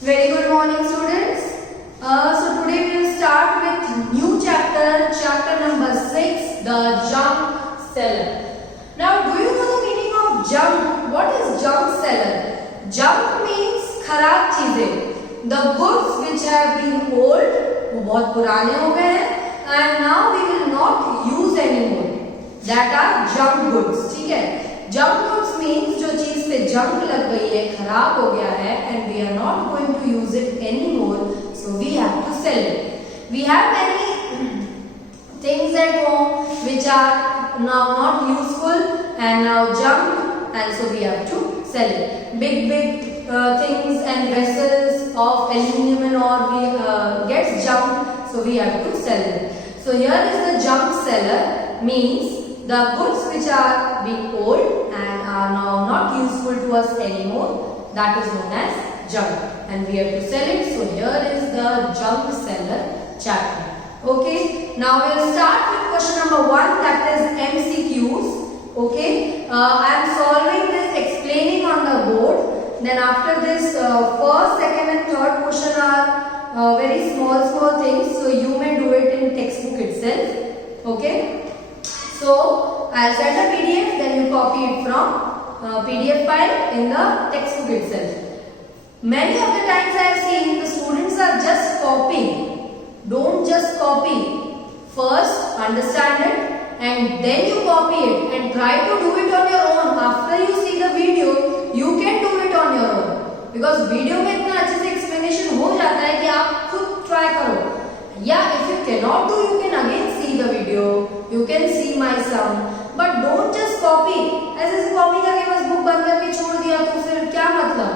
Very good morning, students. So today we will start with new chapter, chapter number 6, the junk seller. Now, do you know the meaning of junk? What is junk seller? Junk means खराब चीजें. The goods which have been old, वो बहुत पुराने हो गए हैं, and now we will not use anymore. That are junk goods. ठीक है? Junk goods means जो चीज पे जंक लग गई है, खराब हो गया है, and we are not going to use it anymore, so we have to sell it. We have many things at home which are now not useful and now junk, and so we have to sell it. Big things and vessels of aluminum or we gets junk, so we have to sell it. So here is the junk seller, means the goods which are being old and are now not useful to us anymore, that is known as junk, and we have to sell it. So here is the junk seller chapter. Okay, now we will start with question number 1, that is MCQs. Okay, I am solving this, explaining on the board. Then after this, first, second and third question are very small things, so you may do it in textbook itself. Okay. So, I'll send a PDF, then you copy it from PDF file in the textbook itself. Many of the times I have seen the students are just copying. Don't just copy. First, understand it and then you copy it and try to do it on your own. After you see the video, you can do it on your own. Because video में इतना अच्छे से explanation हो जाता है कि आप खुद try करो. Yeah, if you cannot do, you can again see the video. You can see my sum, but don't just copy. ऐसे copy करके बस book बंद करके छोड़ दिया तो फिर क्या मतलब?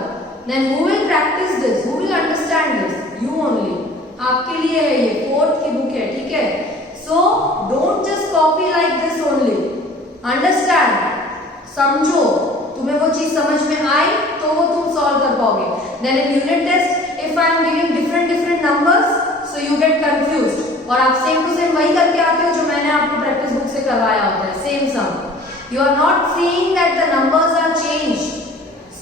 Then who will practice this? Who will understand this? You only. आपके लिए है ये, 4th की book है, ठीक है? So don't just copy like this only. Understand? समझो. तुम्हें वो चीज समझ में आई तो वो तुम solve कर पाओगे. Then in unit test, if I am giving different numbers, so you get confused. और आप सेम टू सेम वही करके आते हो जो मैंने आपको प्रैक्टिस बुक से करवाया होता है, same sum. You are not seeing that the numbers are changed,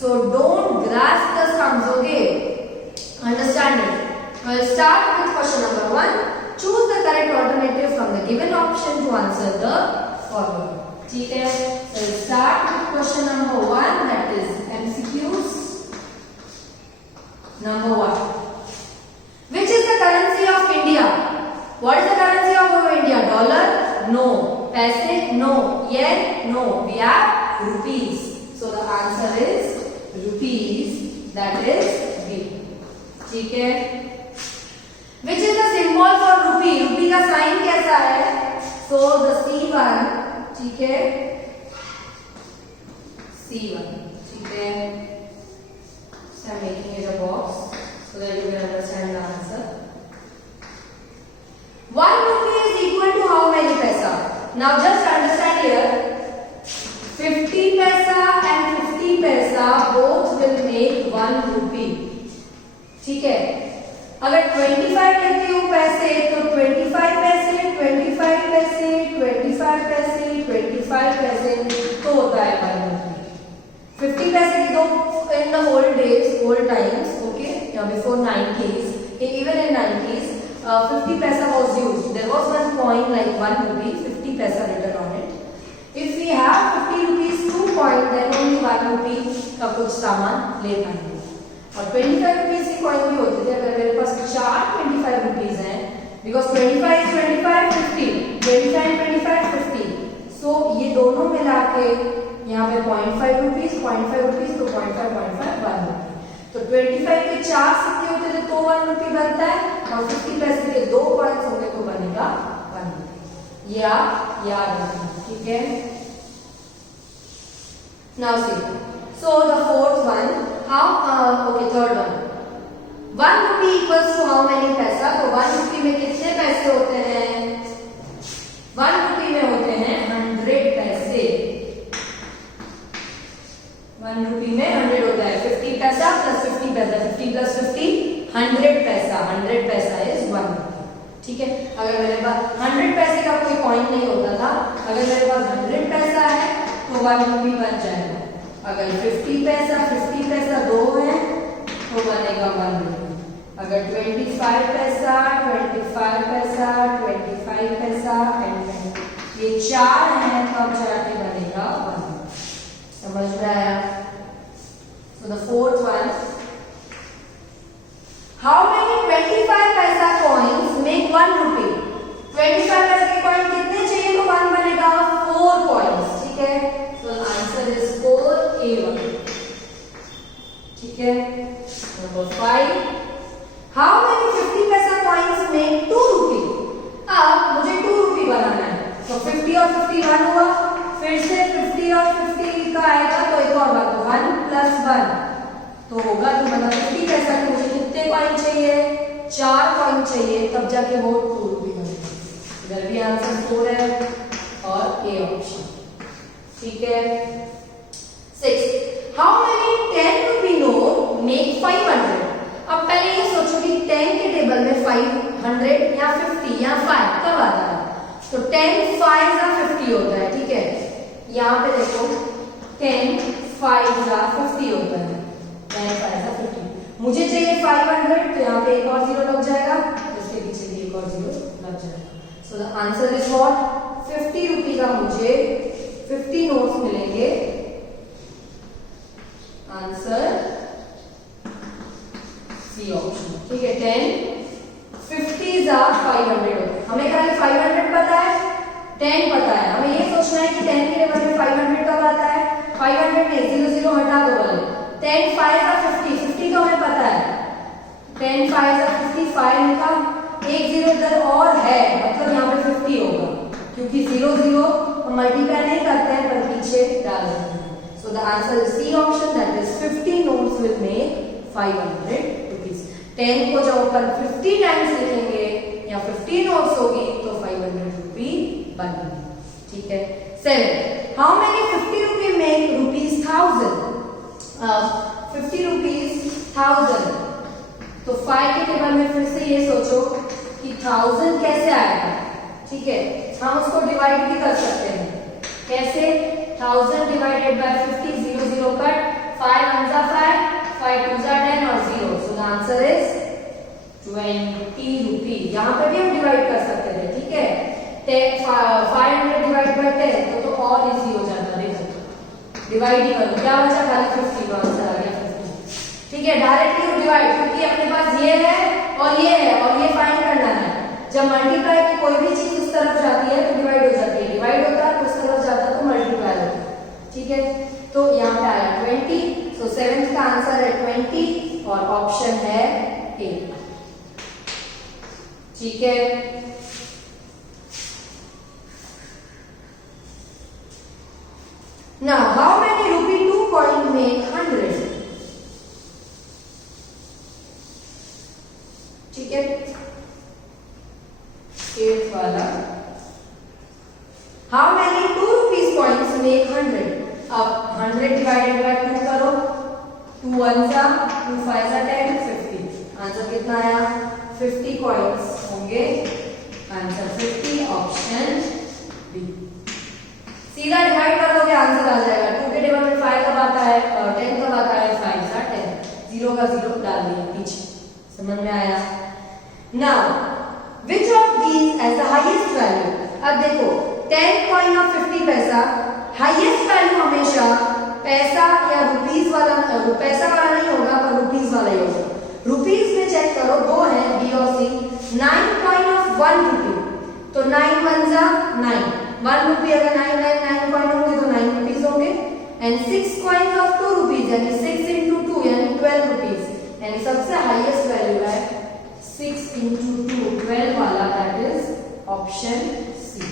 so don't grasp the sums. Okay, understand it. We'll start with question number 1. Choose the correct alternative from the given option to answer the following. ठीक है, so we'll start with question number 1, that is MCQs. Number 1. Which is the currency of India? What is the currency of India? Dollar? No. Paise? No. Yen? No. We have rupees. So the answer is rupees. That is B. ठीक है. Which is the symbol for rupee? Rupee का sign कैसा है? So the C1. ठीक है. C1. ठीक है. So I'm making it a box so that you can understand the answer. 1 rupee is equal to how many paisa? Now just understand here, 50 paisa and 50 paisa both will make 1 rupee. ठीक है. अगर 25 लिखती हूँ पैसे तो 25 पैसे, 25 पैसे, 25 पैसे, 25 पैसे तो होता है 1 rupee. 50 पैसे की तो in the old days, old times, okay, before 90s, even in 90s, 50 paisa was used. There was one coin like 1 rupee, 50 paisa written on it. If we have 50 rupees 2 coin, then only 1 rupee का कुछ सामान ले पाएंगे. और 25 rupees की coin भी होती थी. अगर मेरे पास 4 25 rupees हैं, because 25 is 25, 50, 25 and 25, 50. So ये दोनों मिला के यहाँ पे 0.5 rupees, 0.5 rupees तो 0.5, 0.5, 1 rupee. तो 25 के 4 सिक्के होते थे तो 1 rupee बनता है, और 50 पैसे के 2 coins होंगे तो बनेगा 1 rupee. ये आप याद रखना, ठीक है? Now see. So the fourth one, okay, third one. 1 rupee equals to how many पैसा? तो 1 rupee में कितने पैसे होते हैं? 1 rupee में होते हैं 100 पैसे. 1 rupee में 100 होता है. 50 पैसा plus 50 पैसा, 50 plus 50, 100 पैसा. 100 पैसा is 1 rupee. ठीक है. अगर मेरे पास 100 पैसे का कोई कॉइन नहीं होता था, अगर मेरे पास 100 पैसा है तो 1 rupee बन जाएगा. अगर 50 पैसा 2 है तो बनेगा बनेगा 1 रुपी। अगर 25 पैसा 25 पैसा 25 पैसा एंड ये 4 है तब जाके बनेगा 1। समझ में आया? So the fourth one, how many 25 पैसा coins make 1 rupee? 25 पैसा के कॉइन कितने चाहिए तो 1 बनेगा? 4 coins। ठीक है, so the answer is 4A1। ठीक है, number 5, how many 50 पैसा coins make 2 rupee? अब मुझे 2 रुपी बनाना है तो 50 और 50 1 हुआ, फिर से 50 और 50 का आएगा तो एक और बात, 1 + 1 तो होगा, तो मतलब 50 पैसा के मुझे कितने कॉइन चाहिए? 4 कॉइन चाहिए, तब जाके वो 2 रुपी बनेगा। इधर भी आंसर 4 है और ए ऑप्शन। ठीक है, 6, how many 10 rupee note make 500? अब पहले ये सोचो कि 10 के टेबल में 500 या 50 या 5 कब आता है? तो 10 5 या 50 होता है। ठीक है, यहाँ पे देखो 10 5 या 50 होता है, 10 5 या 50। मुझे चाहिए 500 तो यहाँ पे एक और 0 लग जाएगा, इसके पीछे भी एक और 0 लग जाएगा। So the answer is what? 50 rupee का मुझे 50 नोट्स मिलेंगे। Answer C option. ठीक है, 10 50 या 500 होते हैं। हमें खाली 500 पता है, 10 पता है, हमें ये सोचना है कि 10 के टेबल में 500 कब आता है? 500 में 0 0 हटा दो वाले, 10 5 या 50 50 तो हमें पता है, 10 5 या 50 5 लिखा, एक 0 इधर और है मतलब यहाँ पे 50 होगा, क्योंकि 0 0 हम मल्टीप्लाई नहीं करते हैं पर पीछे डाल देते हैं। So the answer is C option, that is 50 notes will make 500 rupees. 10 को जब अपन 50 टाइम्स लिखेंगे या 50 नोट्स होगी तो 500 रुपी बनेगी। ठीक है, 7, how many 50 rupee make rupees 1000? 50 rupees 1000, तो 5 के टेबल में फिर से ये सोचो कि 1000 कैसे आएगा। ठीक है, हम उसको डिवाइड भी कर सकते हैं। कैसे? 1000 डिवाइडेड बाय 50, 0 0 कट, 5 1 जा 5, 5 2 जा 10 और 0। सो द आंसर इज 20 रुपी। यहाँ पे भी हम डिवाइड कर सकते थे। ठीक है, 500 डिवाइड बाय 10 तो और इजी हो जाता है। देखो डिवाइड ही करो, क्या बचा? खाली 50 का आंसर आ गया 50। ठीक है, डायरेक्टली डिवाइड, क्योंकि अपने पास ये है और ये है और ये फाइंड करना है। जब मल्टीप्लाई की कोई भी चीज उस तरफ जाती है तो डिवाइड हो जाती है, डिवाइड होता है तो उस तरफ जाता है तो मल्टीप्लाई होता है। ठीक है, तो यहाँ पे आया 20, सो 7th का आंसर है 20 और ऑप्शन है ए। ठीक है, now how many rupee 2 coin make 100? ठीक है, 8th वाला, how many 2 rupees coins make 100? अब 100 डिवाइडेड बाय 2 करो, 2 1 जा 2 5 जा 10 50। आंसर कितना आया? 50 कॉइन्स होंगे। Answer 50, option B. सीधा डिवाइड कर दोगे आंसर आ जाएगा। 2 के टेबल में 5 कब आता है और 10 कब आता है? 5 जा 10, 0 का 0 डाल दिया पीछे। समझ में आया? Now which of these has the highest value? अब देखो 10 कॉइन ऑफ 50 पैसा, हाईएस्ट वैल्यू हमेशा पैसा या रुपीस वाला, पैसा वाला नहीं होगा पर रुपीस वाला ही होगा। रुपीस में चेक करो, 2 है बी और सी। 9 कॉइन ऑफ 1 रुपी, तो 9 1 जा 9, 1 रुपी अगर 9 कॉइन होंगे तो 9 रुपीस होंगे। एंड 6 कॉइन ऑफ 2 रुपीज यानी 6 into 2 यानी 12 रुपीज, यानी सबसे हाईएस्ट वैल्यू है 6 into 2 12 वाला, दैट इज ऑप्शन सी।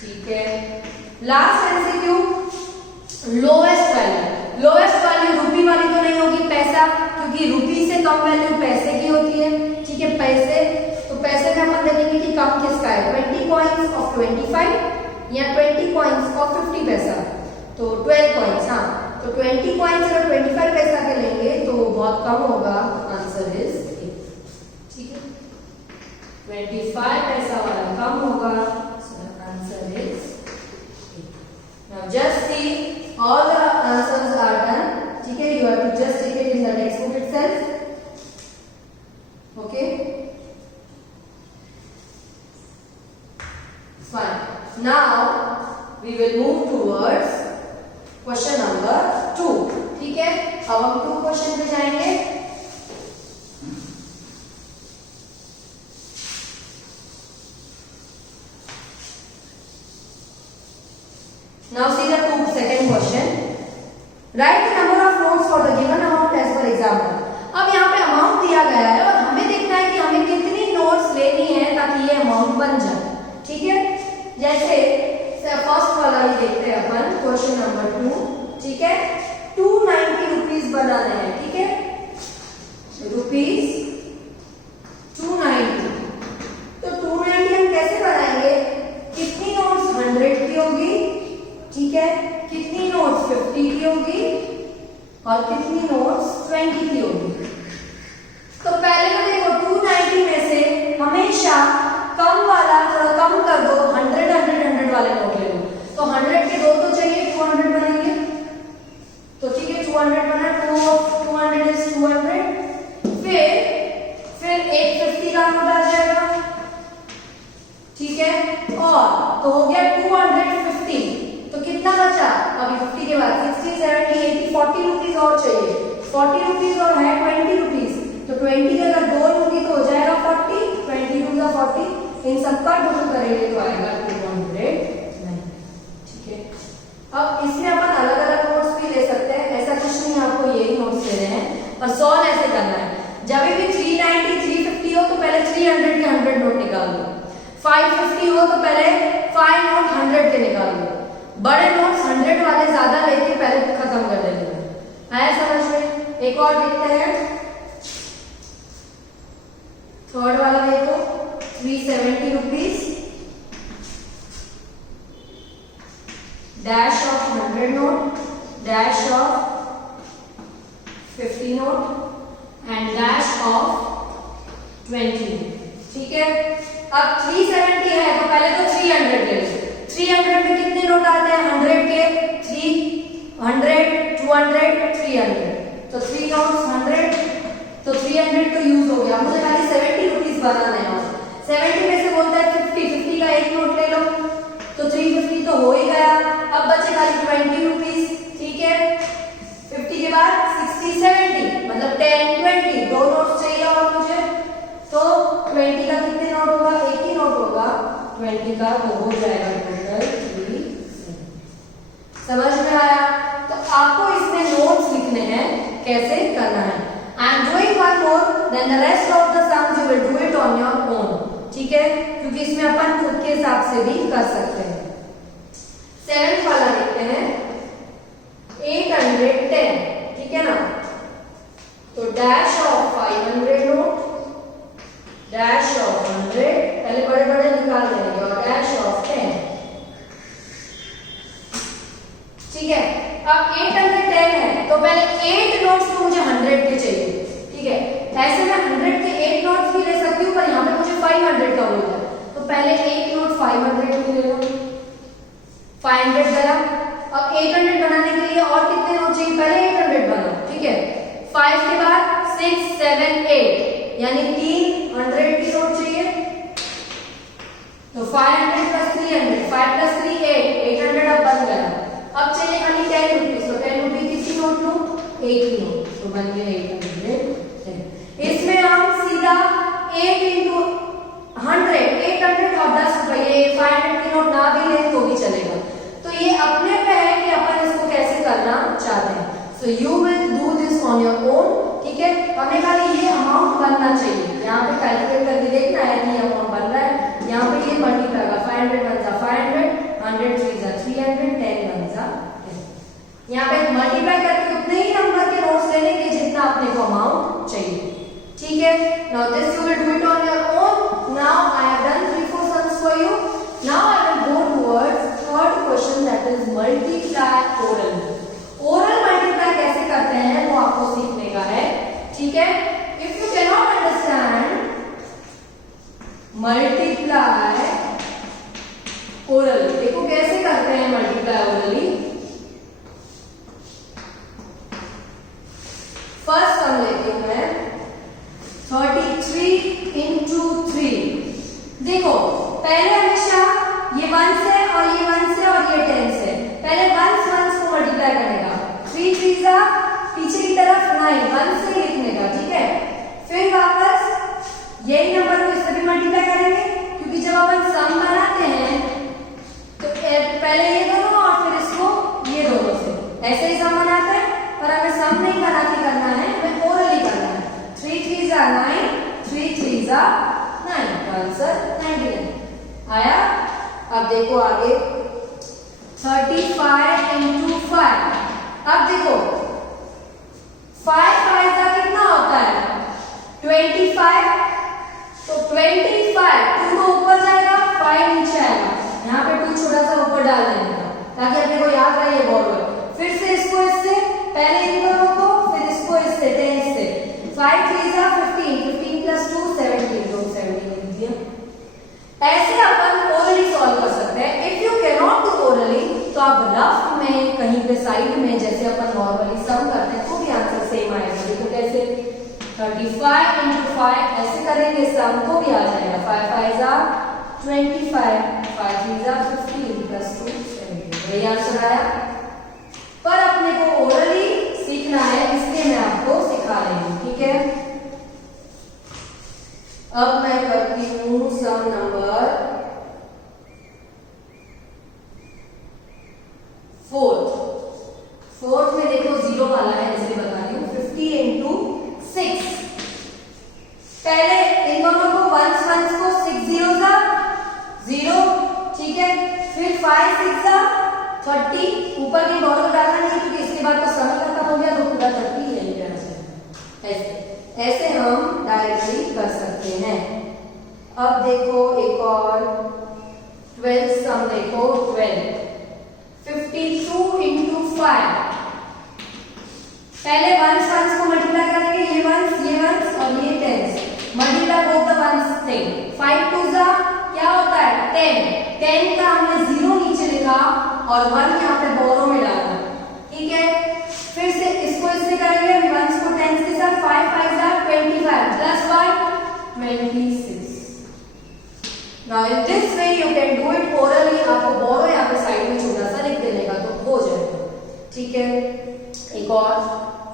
ठीक है, last MCQ, lowest value. Lowest value rupee वाली तो नहीं होगी, पैसा, क्योंकि रुपी से कम वैल्यू पैसे की होती है। ठीक है, पैसे, तो पैसे में अपन देखेंगे कि कम किसका है, 20 कॉइन्स ऑफ 25 या 20 कॉइन्स ऑफ 50 पैसा, तो 12 कॉइन्स। हाँ, तो 20 कॉइन्स अगर 25 पैसा के लेंगे तो बहुत कम होगा। Answer is a. ठीक है, 25 पैसा वाला कम होगा। Answer is a. Now just see all the answers are done. ठीक है, you have to just check it in the textbook itself. We will move towards question number 2. ठीक है, अब हम 2 क्वेश्चन पे जाएंगे. Now see the second question. Write the number of notes for the given amount as per example. अब यहाँ पे amount दिया गया है और हमें देखना है कि हमें कितनी नोट्स लेनी है ताकि ये अमाउंट बन जाए. ठीक है, जैसे फर्स्ट वाला ही देखते हैं अपन, क्वेश्चन नंबर 2. ठीक है, 290 रुपीज बनाने हैं. ठीक है, रुपीज 290. तो 290 हम कैसे बनाएंगे? कितनी नोट्स 100 की होगी, ठीक है, कितनी नोट्स 50 की होगी और कितनी नोट्स 20 की होगी. तो पहले तो देखो 290 में से हमेशा कम वाला थोड़ा कम कर दो, 100 वाले नोट ले लो. तो 100 के 2 तो चाहिए, 200 बनेंगे. तो ठीक है, 200 बना, 200 इज 200. फिर एक 50 का नोट आ जाएगा. ठीक है, और तो हो गया 250. तो कितना बचा? अभी 50 के बाद 60, 70, 80, 40 रुपीज और चाहिए. 40 रुपीज और है 20 रुपीज. तो 20 के अगर 2 लूंगी तो हो जाएगा 40. 22 का 40. इन सबका टोटल करेंगे तो आएगा 209. ठीक है, अब इसमें अपन अलग अलग नोट्स भी ले सकते हैं. ऐसा कुछ नहीं, आपको यही नोट्स ले रहे हैं. और सॉल्व ऐसे करना है, जब भी 390 350 हो तो पहले 300 के 100 नोट निकाल लो. 550 हो तो पहले 5 नोट 100 के निकाल लो. बड़े नोट्स 100 वाले ज्यादा लेके पहले खत्म कर देते हैं. आया समझ में? एक और देखते हैं, थर्ड वाला देखो, 370 rupees dash of 100 note, dash of 50 note and dash of 20. ठीक है, अब 370 है तो पहले तो 300 ले लो. 300 में कितने नोट आते हैं? 100 के 300, 200, 300. तो 3 नोट्स 100. तो 300 तो यूज हो गया. मुझे खाली 70 रुपीज बनाने हैं. 70 में से बोलता है 50 का एक नोट ले लो. तो 350 तो हो ही गया. अब बचे खाली 20 रुपीज. ठीक है, 50 के बाद 60, 70 मतलब 10, 20 2 नोट्स चाहिए और मुझे. तो 20 का कितने नोट होगा? एक ही नोट होगा 20 का. तो हो जाएगा टोटल 3. समझ में आया? तो आपको इसमें नोट्स लिखने हैं, कैसे करना है. I am doing one more, then the rest of the sums you will do it on your own. ठीक है, क्योंकि इसमें अपन खुद के हिसाब से भी कर सकते हैं. 7th वाला देखते हैं, 810. ठीक है ना, तो dash of 500 note, dash of 100, पहले बड़े बड़े निकाल देंगे, और डैश ऑफ 10. ठीक है, अब 810 है तो पहले 8 नोट्स तो मुझे 100 के चाहिए. ठीक है, ऐसे मैं 100 के 8 नोट्स भी ले सकती हूँ, पर यहाँ पे मुझे 500 का बोलता है. तो पहले एक नोट 500 में ले लो. 500 गया. अब 800 बनाने के लिए और कितने नोट चाहिए? पहले 800 बनाओ. ठीक है, 5 के बाद 6, 7, 8 यानी 300 की नोट चाहिए. तो 500 प्लस 300, 5 प्लस 3 8, 800 अब बन गया. अब चाहिए खाली 10 रुपीज. तो 10 रुपीज कितनी नोट लो? एक ही नोट. तो बन गया 810. इसमें हम सीधा 8 into 100, 800 और 10 रुपये. 500 की नोट ना भी ले तो भी चलेगा. तो ये अपने पे है कि अपन इसको कैसे करना चाहते हैं. So you will do this on your own. ठीक है, हमें खाली ये अमाउंट बनना चाहिए. यहाँ पे कैलकुलेट करके देखना है कि अमाउंट बन रहा है. यहाँ पे ये मल्टीप्लाई का 500 बन जा 500, 100 3 जा 300, 10 बन जा 10. यहाँ पे मल्टीप्लाई करके उतने ही नंबर के नोट्स लेने के जितना अपने को अमाउंट चाहिए. ठीक है, now this you will do it on your own. Now I have done 3-4 sums for you. Now I will go towards third question, that is multiply oral. Oral multiply कैसे करते हैं वो आपको सीखने का है. ठीक है, if you can not understand multiply oral, देखो कैसे करते हैं मल्टीप्लाई ओरली. फर्स्ट सम लेती हूं मैं, 33 into 3. देखो पहले हमेशा ये 1 से और ये 1 से और ये 10 से। पहले वंस को मल्टीप्लाई करेगा, 3 3 जा पीछे की तरफ 9 1 से लिखने का, ठीक है। फिर वापस यही नंबर को इससे भी मल्टीप्लाई करेंगे, क्योंकि जब अपन सम बनाते हैं तो पहले ये दोनों और फिर इसको ये दोनों से ऐसे ही सम बनाते हैं। पर अगर सम नहीं बना के करना है, हमें ओरली करना है। 3 3 जा 9, 3 3 जा 9, आंसर 99 आया। अब देखो आगे 35 into 5। अब देखो 5 5 का कितना होता है 25, तो 25 2 तो ऊपर जाएगा 5 नीचे आएगा, यहाँ पे 2 छोटा सा ऊपर डाल देने का ताकि अपने को याद रहे ये बोरो है। फिर से इसको इससे, पहले इन दोनों को, फिर इसको इससे 10 से। 5 3 जा 15, 15 plus 2 17, तो 17 लिख दिया। ऐसे अपन ओरली सॉल्व कर सकते हैं। If you can not do orally तो आप रफ में कहीं पे साइड में जैसे अपन नॉर्मली सम करते हैं तो भी आंसर सेम आएगा। देखो कैसे 35 into 5 ऐसे करेंगे सम तो भी आ जाएगा। 5 5 जा 25, 5 3 जा 15 plus 2 17, यही आंसर आया। पर अपने को ओरली सीखना है, इसलिए मैं आपको सिखा रही हूँ, ठीक है। अब मैं करती हूँ सम नंबर 4 में देखो 0 वाला है, इसलिए बता रही हूँ। 50 into 6, पहले इन दोनों को वंस को 6 0 जा 0, ठीक है। फिर 5 6 जा 30, ऊपर की बॉर्डर डालना नहीं क्योंकि इसके बाद तो समय खत्म हो गया, तो पूरा 30 यही रहना चाहिए। ऐसे हम डायरेक्टली कर सकते हैं। अब देखो एक और 12 सम देखो 12, 52 into 5। पहले वंस को मल्टीप्लाई करेंगे, ये वंस और ये 10, मल्टीप्लाई बोथ द वंस थे। 5 2 जा क्या होता है 10 का हमने 0 नीचे लिखा और 1 यहाँ पे बोरो में डाला, ठीक है। फिर से इसको इससे करेंगे, वंस को 10 के साथ। 5 5 जा 25 plus 1 26। Now in this way you can do it orally. आपको बोरो यहाँ पे साइड में छोटा सा लिख देने का तो हो जाएगा, ठीक है। एक और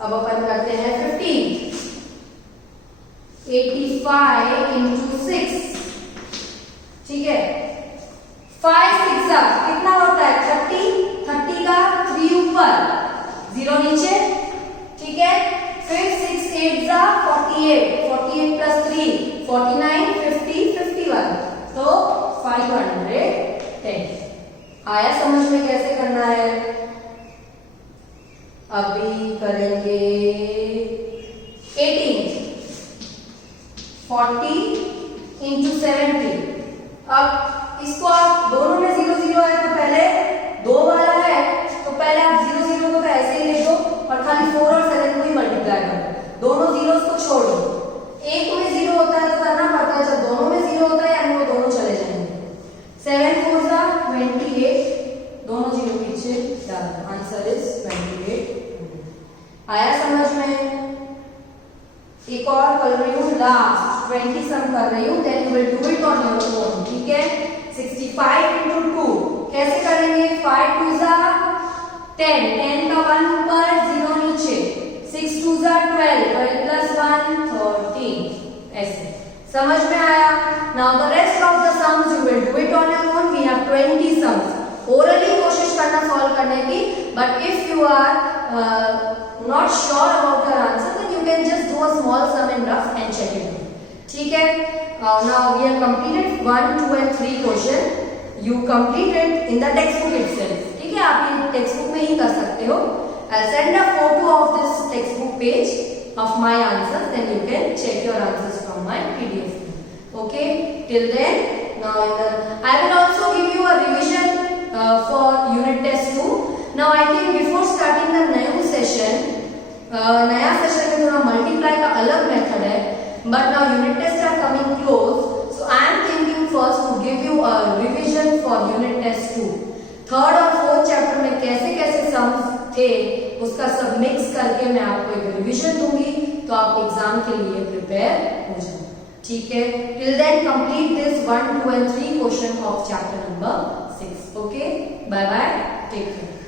अब अपन करते हैं 15, 85 into 6, ठीक है। 5 6 जा कितना होता है 30 का 3 ऊपर 0 नीचे, ठीक है। फिर 6 8 जा 48 plus 3 49, 50 51, तो 510 आया समझ में कैसे करना है। अभी करेंगे 18, 40 into 70। अब इसको आप दोनों में 0 0 है तो पहले 2 वाला है तो पहले आप 0 0 को तो ऐसे ही लिख दो और खाली 4 और 7 को ही मल्टीप्लाई कर दो। दोनों जीरोस को छोड़ दो, एक में 0 होता है तो करना पड़ता है, जब दोनों में 0 होता है यानी वो दोनों चले जाएंगे। 7 4 जा 28, दोनों 0 पीछे डाल दो, आंसर इज 28। आया समझ में। एक और कर रही हूँ लास्ट 20 सम कर रही हूँ, then you will do it on your own, ठीक है। 65 into 2 कैसे करेंगे 5 2 जा 10 का 1 ऊपर 0 नीचे, 6 2 जा 12 plus 1 13। ऐसे समझ में आया। Now the rest of the sums you will do it on your own. We have 20 sums. Orally कोशिश करना सॉल्व करने की, but if you are not sure about your answer then you can just do a small sum in rough and check it out, ठीक है। now we have completed 1 2 and 3 question. you complete it in the textbook itself, ठीक है। आप ये text book में ही कर सकते हो। I'll send a photo of this textbook page of my answers, then you can check your answers from my PDF. okay, till then now I will also give you a revision for unit test 2. Now I think before starting the new session, नया session में थोड़ा multiply का अलग method है, but now unit test are coming close, so I am thinking first to give you a revision for unit test 2। Third और fourth chapter में कैसे कैसे सम्स थे उसका सब मिक्स करके मैं आपको एक रिवीजन दूंगी, तो आप एग्जाम के लिए प्रिपेयर हो जाओ। ठीक है, till then complete this 1, 2 and 3 portion of chapter number 6. Okay, bye bye, take care.